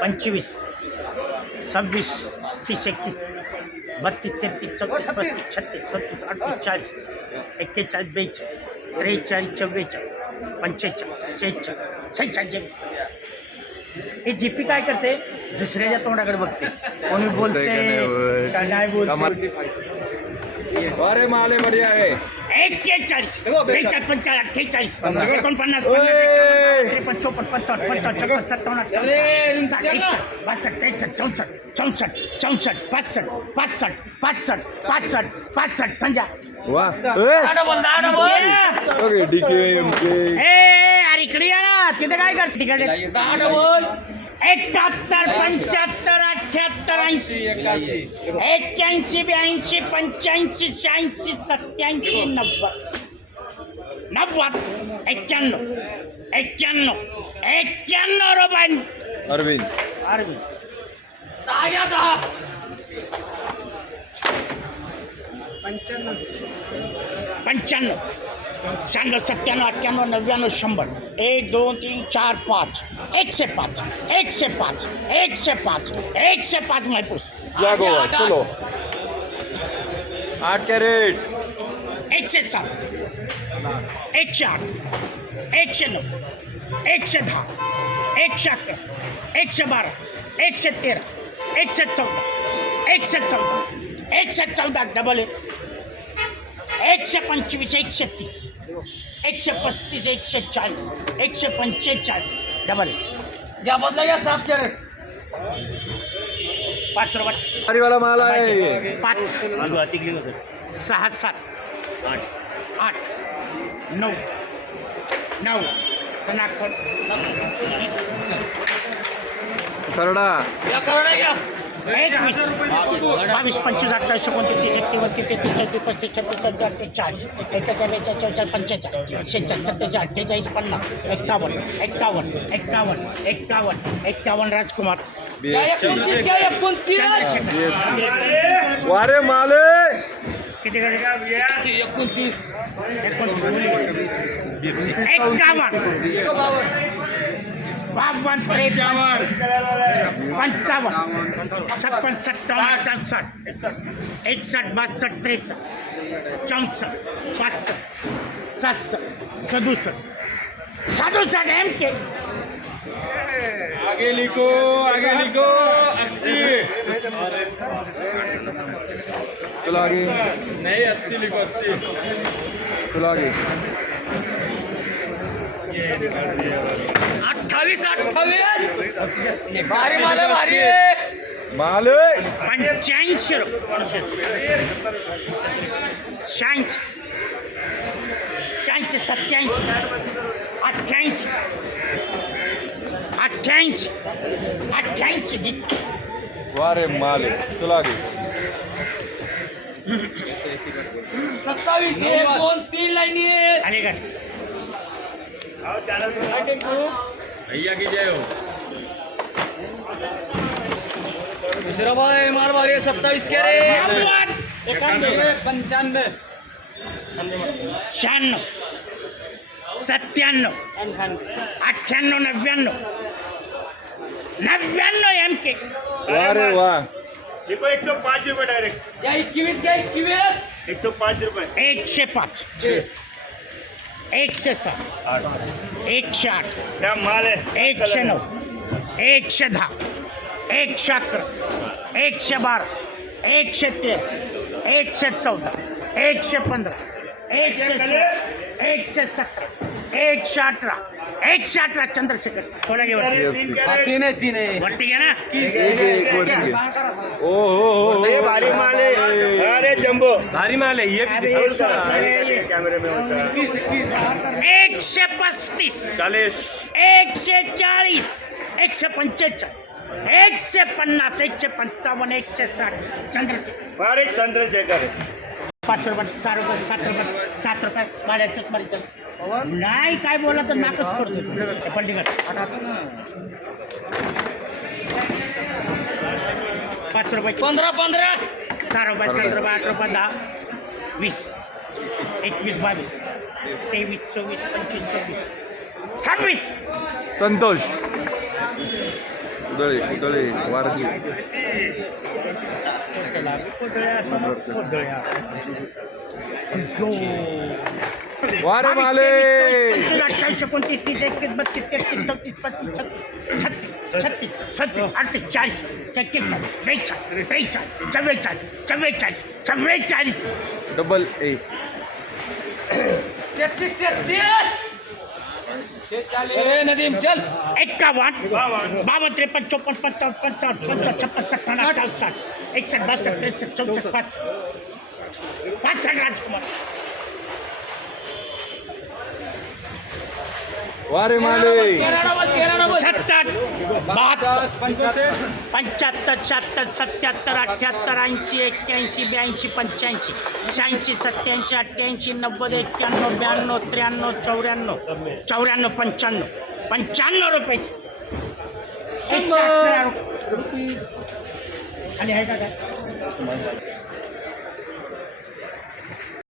पंचवीस सव्वीस तीस एकतीस बत्तीस तेहतीस चौतीस पस्तीस छत्तीस। सत्तीस अडतीस चालीस चाळीस एक्केचाळीस बेचाळीस त्रेचाळीस चव्वेचाळीस पंचेचाळीस शेहेचाळीस शेहेचाळीस हे जीपी काय करते? दुसऱ्याच्या तोंडाकडे बघते. कोणी बोलते का बोलते अरे माले बढ़िया है एक्केचाळीस बेचाळीस पंचाळीस अठ्ठेचाळीस एकोणपन्नास त्रेपन्न चोपन्न पंचावन्न पंचावन्न छप्पन्न सत्तावन्न अठ्ठावन्न, साठ, एकसष्ट बासष्ट त्रेसष्ट चौसष्ट चौसष्ट चौसष्ट पासष्ट पासष्ट पासष्ट पासष्ट पासष्ट संजा वाह आडं बोल आडं बोल ओके डीके एमके ए अरे इकडे या तिथे काय कर तिकडे एकाहत्तर पंच्याहत्तर अठ्ठ्याहत्तर ऐंशी एक्क्याऐंशी ब्याऐंशी पंच्याऐंशी शहाऐंशी सत्याऐंशी नव्वद नव्वद एक्क्याण्णव एक्क्याण्णव एक्क्याण्णव रुपये अरविंद। अरविंद। दहा पंच्याण्णव शहाण्णव सत्त्याण्णव अठ्ठ्याण्णव नव्याण्णव शंभर. एक दोन तीन चार पाच. एकशे पाच. एकशे पाच. एकशे पाच. एकशे पाच मायपूस. जागोवा चलो. आठ कैरेट. एकशे सात. एकशे आठ. एकशे नऊ. एकशे दहा. एकशे अकरा. एकशे बारा. एकशे तेरा. एकशे चौदा. एकशे चौदा. एकशे चौदा डबल एक एकशे पंचवीस एकशे तीस एकशे पस्तीस एकशे चाळीस एकशे पंचेचाळीस डबल। एक या बदला या सात कॅरेट? पाच रुपये। भारी वाला माल है ये। पाच। सहा सात आठ। आठ। नऊ नऊ सनाखन खरडा या करडा या एकवीस बावीस पंचवीस अठ्ठावीस एकोणतीस तीस एकतीस तेहतीस चौतीस पस्तीस छत्तीस सत्तर अठ्ठेचाळीस एकेचाळीस बेचाळीस चौचाळीस पंचेचाळीस शेहेचाळीस सत्तेचाळीस अठ्ठेचाळीस पन्नास एक्कावन्न एक्कावन्न एक्कावन्न एक्कावन्न एक्कावन्न राजकुमार. एकोणतीस एकोणतीस. वारे माले. किती एकोणतीस. एक्कावन्न बावन्न त्रेपन्न पंचावन्न छप्पन सत्तावन्न अठ्ठावन्न एकसष्ट बासष्ट त्रेसष्ट चौसष्ट पासष्ट सातसष्ट सदुसष्ट सदुसष्ट एम के आगे लिखो आगे लिखो अस्सी। चलो आगे। नहीं अस्सी लिखो अस्सी। चलो आगे। अठ्ठावीस अठ्ठावीस भारी माल भारी माले पंच्याऐंशी रुपये शहाऐंशी शहाऐंशी सत्याऐंशी अठ्ठ्याऐंशी अठ्ठ्याऐंशी अठ्ठ्याऐंशी वारे माले चलो आगे सत्तावीस एक दोन तीन लाईनी आहेत अलीगड भैया की जय हो। दुसरा भाई भारी आहे सत्तावीस कॅरेट। नव्वद पंच्याण्णव शहाण्णव सत्त्याण्णव अठ्ठ्याण्णव नव्याण्णव नव्याण्णव एम के। वारे वाह। देखो एक सौ पाँच रुपये डायरेक्ट एकवीस एक सौ पाँच रुपये। एकशे पाच। एकशे सात एकशे आठ. एकशे नऊ. एकशे दहा. एकशे अकरा. एकशे बारा. एकशे तेरा. एकशे चौदा. एकशे पंधरा. एकशे सोळा. एकशे सतरा. एकशे अठरा एकशे अठरा चंद्रशेखर। थोडा तीन तीन वरती घे ना? एक एक वरती हो हो ये भारी माल है। अरे जंबो। भारी माल है ये ये- कैमरे में है। एकशे पस्तीस चालीस। एकशे चाळीस एकशे पंचेचाळीस एकशे पन्नास एकशे पंचावन्न एकशे साठ। चंद्रशेखर। हमारे चंद्रशेखर। है पाच रुपये सहा रुपये सात रुपये सात रुपये। भाड्याचं मारित नाही काय बोला तर नाकच पडतो पण पाच रुपये. पंधरा पंधरा. सहा रुपये सात रुपये आठ रुपये दहा. वीस. एकवीस बावीस. तेवीस चोवीस पंचवीस सव्वीस. सव्वीस. संतोष. कुदळे कुदळे वारजी वारे माले तीस बत्तीस चौतीस छत्तीस छत्तीस सत्तीस अडतीस डबल ए नदीम चल. एक्कावन्न बावन्न. त्रेपन्न चोपन्न पंचावन्न पंचावन्न पंचावन्न छप्पन सत्तावन्न अठ्ठावन्न साठ. एकसष्ट बासष्ट त्रेसष्ट चौसष्ट पाच पासष्ट राजकुमार. वारे माले. सत्तर बहात्तर पंच्याहत्तर शहात्तर सत्याहत्तर अठ्ठ्याहत्तर ऐंशी एक्क्याऐंशी ब्याऐंशी पंच्याऐंशी शहाऐंशी सत्याऐंशी अठ्ठ्याऐंशी नव्वद एक्क्याण्णव ब्याण्णव त्र्याण्णव चौऱ्याण्णव चौऱ्याण्णव पंच्याण्णव पंच्याण्णव रुपये. खाली आहे का काय?